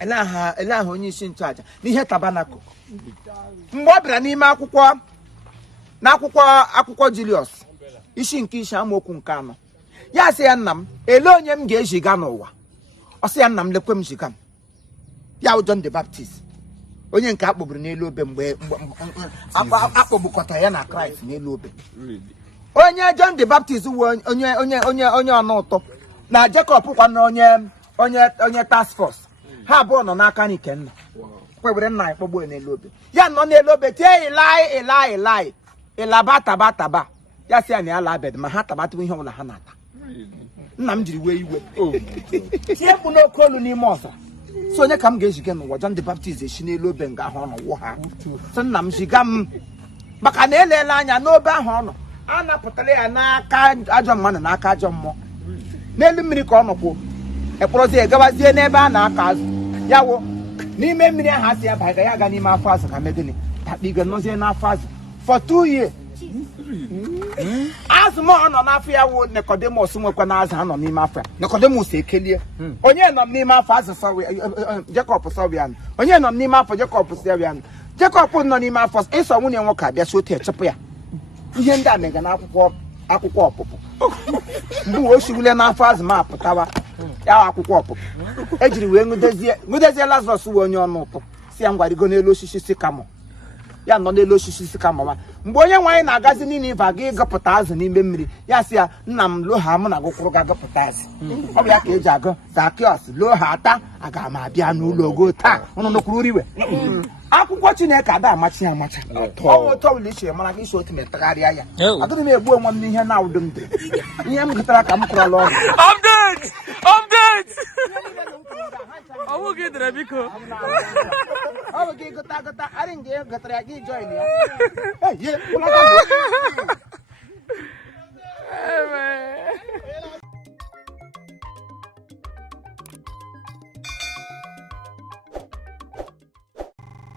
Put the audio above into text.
ele ahụ onye isi nchụaja n'ihe tabanakụl mgbe ọ bịara n'ime akwụkwọ Julius isi nke isi amaokwu nke 4 ya sị ya nna m ele onye m ga-eziga n'ụwa ọ sị ya nna m lekwe m ziga m ya John the Baptist onye nke akpọgburu n'elu obe mgbe akpọgbukọta ya na Kraịst n'elu obe onye John the Baptist wu onye ọnụ ụtọ na Jacob kwa na onye task force ha abụọ nọ n'aka n'ike nna kwebere nna ya kpọgbuo n'elu obe ya nọ n'elu obe tie ịlaba taba ya sị ya na ya labed ma ha tabatụ ihe ọbụla ha na-ata nna m jiri wee iwe tie mkpu n'oke olu n'ime ọzara so onye ka m ga-eziga n'ụwa John the Baptist esi n'elu obe nga ahụ ọ nọ wụ ha so nna m ziga m maka na eleela anya n'obe ahụ ọ nọ a napụtara ya n'aka ajọ mmadụ n'aka ajọ mmụọ n'elu mmiri ka ọ nọkwuo ekpọrọzie gabazie n'ebe a na-akọ azụ ya wụ n'ime mmiri ahụ asị ya baga ya ga n'ime afọ azụ ka megịnị takpiga nọzie n'afọ azụ for 2 years azụ ma ọ nọ n'afọ ya wụ Nicodemus nwekwa na azụ ha nọ n'ime afọ ya Nicodemus ekelie onye nọ n'ime afọ azụ Jacob sọwian onye nọ n'ime afọ Jacob sọwian Jacob nọ n'ime afọ ịsọ nwunye nwoke abịa si otu echepụ ya ihe ndị a mega na akwụkwọ ọpụpụ mgbe o siwule n'afọ azụ ma apụtawa ya akwụkwọ ọpụpụ ejiri wee ṅụdezie Lazarus wee onye ọnụ ụtọ si ya ngwarigo n'elu osisi sikamọ ya nọ n'elu osisi sikamọ ma mgbe onye nwaanyị na-agazi Ninive aga ịgụpụta azụ n'ime mmiri ya si ya nna m loha mụ na gụkwụrụ ga-agụpụta azụ ọ bụ ya ka eji agụ Zakiọs loha ata aga m abịa n'ụlọ go taa ụnụ nụkwuru riwe akwụkwọ Chineke ada amachi ya amacha ọnwụ ụtọ ụlọ iche mara gị isi otu metagharịa ya adịghị m egbu onwe m n'ihe na-awụdo m dị ihe m gụtara ka m kụrụla ọrụ ọ bụ gị dere biko ọ bụ gị gụta arị nga gụtara ya gị join ya